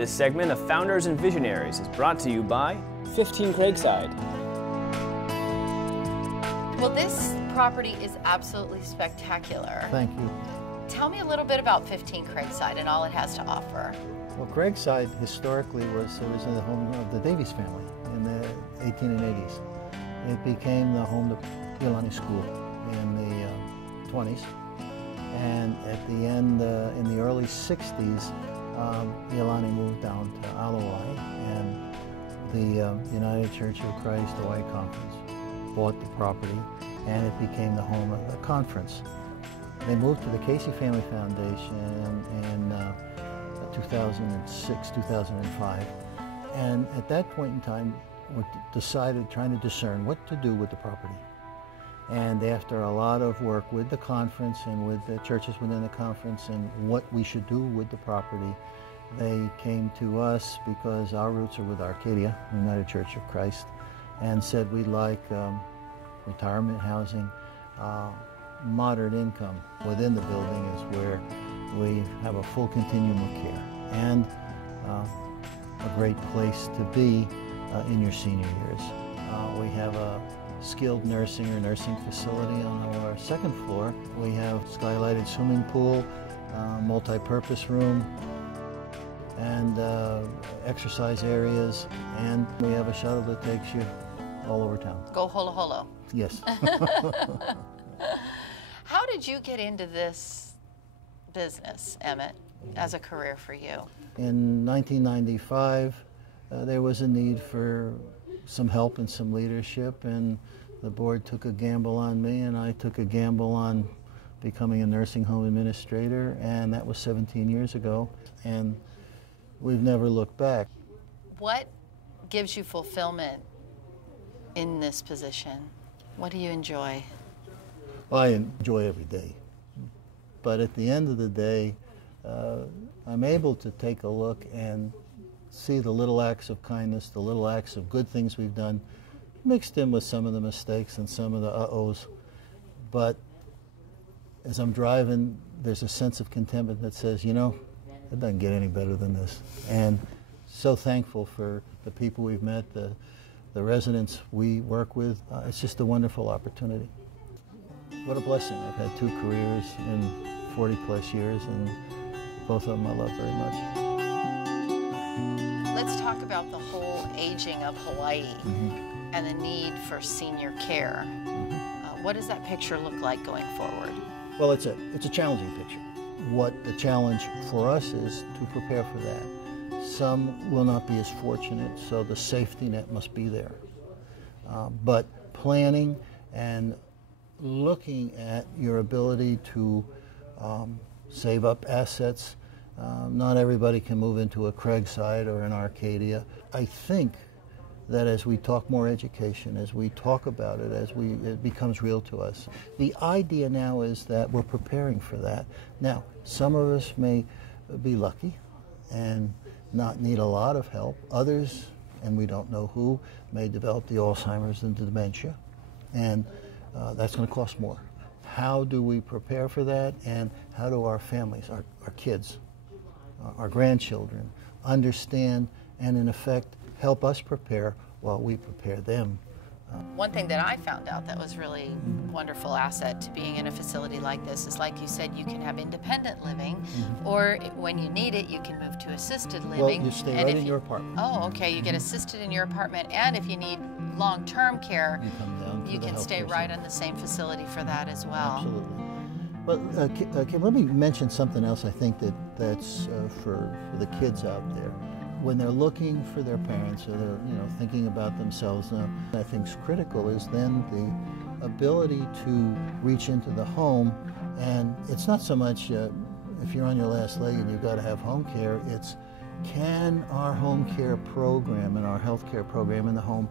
This segment of Founders and Visionaries is brought to you by 15 Craigside. Well, this property is absolutely spectacular. Thank you. Tell me a little bit about 15 Craigside and all it has to offer. Well, Craigside historically was originally the home of the Davies family in the 1880s. It became the home of the Iolani School in the 20s. And at the end, in the early 60s, Iolani moved down to Alawai, and the United Church of Christ Hawaii Conference bought the property, and it became the home of the conference. They moved to the Casey Family Foundation in 2006, 2005, and at that point in time, we decided, trying to discern what to do with the property. And after a lot of work with the conference and with the churches within the conference and what we should do with the property, they came to us because our roots are with Arcadia, United Church of Christ, and said we'd like retirement housing, moderate income within the building is where we have a full continuum of care and a great place to be in your senior years. We have a skilled nursing or nursing facility on our second floor. We have skylighted swimming pool, multi-purpose room, and exercise areas, and we have a shuttle that takes you all over town. Go holo holo. Yes. How did you get into this business, Emmett, as a career for you? In 1995, there was a need for some help and some leadership, and the board took a gamble on me, and I took a gamble on becoming a nursing home administrator, and that was 17 years ago, and we've never looked back. What gives you fulfillment in this position? What do you enjoy? Well, I enjoy every day, but at the end of the day, I'm able to take a look and see the little acts of kindness, the little acts of good things we've done, mixed in with some of the mistakes and some of the uh-ohs. But as I'm driving, there's a sense of contentment that says, you know, it doesn't get any better than this. And so thankful for the people we've met, the residents we work with. It's just a wonderful opportunity. What a blessing. I've had 2 careers in 40 plus years, and both of them I love very much. Let's talk about the whole aging of Hawaii and the need for senior care. What does that picture look like going forward? Well, it's a challenging picture. What the challenge for us is to prepare for that. Some will not be as fortunate, so the safety net must be there. But planning and looking at your ability to save up assets. Not everybody can move into a Craigside or an Arcadia. I think that as we talk more education, as we talk about it, it becomes real to us. The idea now is that we're preparing for that. Now, some of us may be lucky and not need a lot of help. Others, and we don't know who, may develop the Alzheimer's and the dementia, and that's going to cost more. How do we prepare for that, and how do our families, our kids, our grandchildren understand and in effect help us prepare while we prepare them? One thing that I found out that was really wonderful asset to being in a facility like this is, like you said, you can have independent living, or when you need it, you can move to assisted living. Well, you stay right in your apartment. Oh, okay. You get assisted in your apartment, and if you need long-term care, you can stay right on the same facility for that as well. Absolutely. But Kim, let me mention something else I think that's for the kids out there. When they're looking for their parents, or they're thinking about themselves, I think is critical is then the ability to reach into the home. And it's not so much if you're on your last leg and you've got to have home care, it's can our home care program and our health care program in the home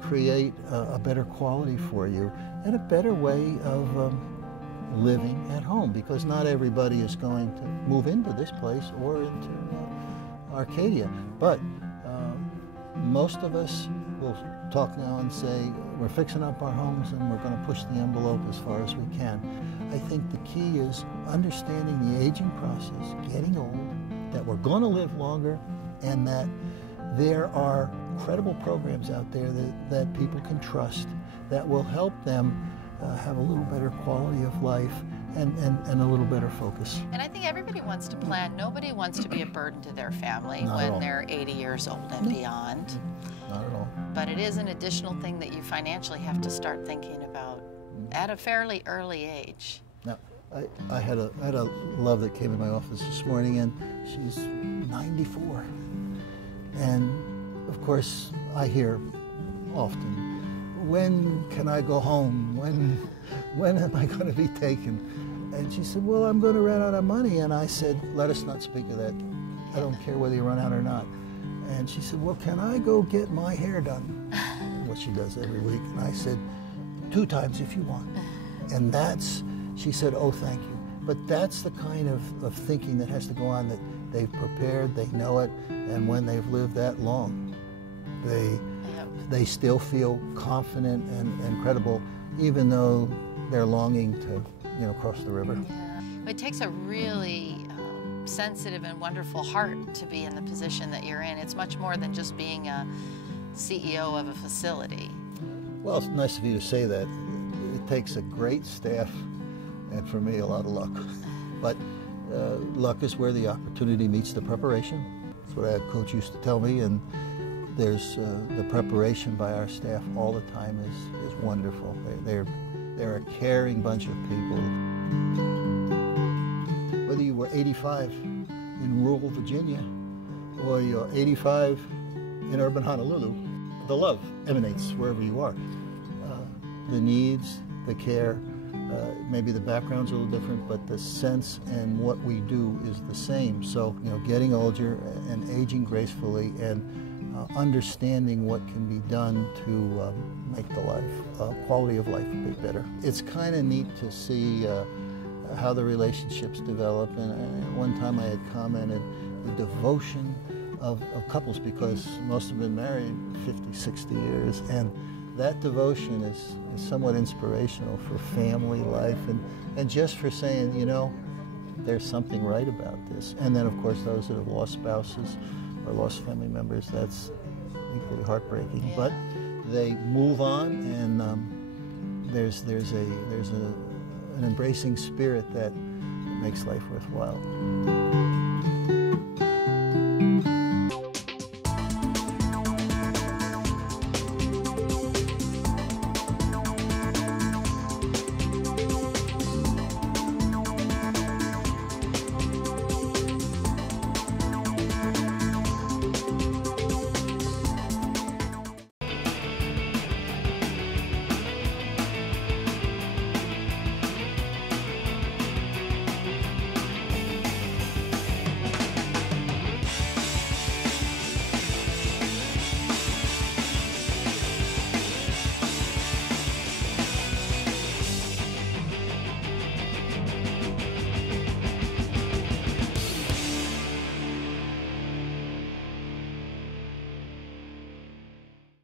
create a better quality for you and a better way of living at home, because not everybody is going to move into this place or into Arcadia, but most of us will talk now and say we're fixing up our homes and we're going to push the envelope as far as we can. I think the key is understanding the aging process, getting old, that we're going to live longer, and that there are credible programs out there that people can trust that will help them have a little better quality of life and a little better focus. And I think everybody wants to plan. Nobody wants to be a burden to their family Not at all. when they're 80 years old and beyond. Not at all. But it is an additional thing that you financially have to start thinking about at a fairly early age. Now, I had a love that came in my office this morning, and she's 94. And of course, I hear often, when can I go home? When am I going to be taken? And she said, well, I'm going to run out of money. And I said, let us not speak of that. I don't care whether you run out or not. And she said, well, can I go get my hair done? What she does every week. And I said, 2 times if you want. And she said, oh, thank you. But that's the kind of thinking that has to go on, that they've prepared, they know it, and when they've lived that long, they still feel confident and credible, even though they're longing to, cross the river. Yeah. It takes a really sensitive and wonderful heart to be in the position that you're in. It's much more than just being a CEO of a facility. Well, it's nice of you to say that. It takes a great staff, and for me, a lot of luck. But luck is where the opportunity meets the preparation. That's what a coach used to tell me, and there's the preparation by our staff all the time is wonderful. They're a caring bunch of people. Whether you were 85 in rural Virginia or you're 85 in urban Honolulu, the love emanates wherever you are. The needs, the care, maybe the background's a little different, but the sense and what we do is the same. So, getting older and aging gracefully and understanding what can be done to make the quality of life a bit better. It's kind of neat to see how the relationships develop. And one time I had commented the devotion of couples, because most have been married 50, 60 years, and that devotion is somewhat inspirational for family life and just for saying, there's something right about this. And then, of course, those that have lost spouses or lost family members, that's equally heartbreaking. Yeah. But they move on, and there's an embracing spirit that makes life worthwhile.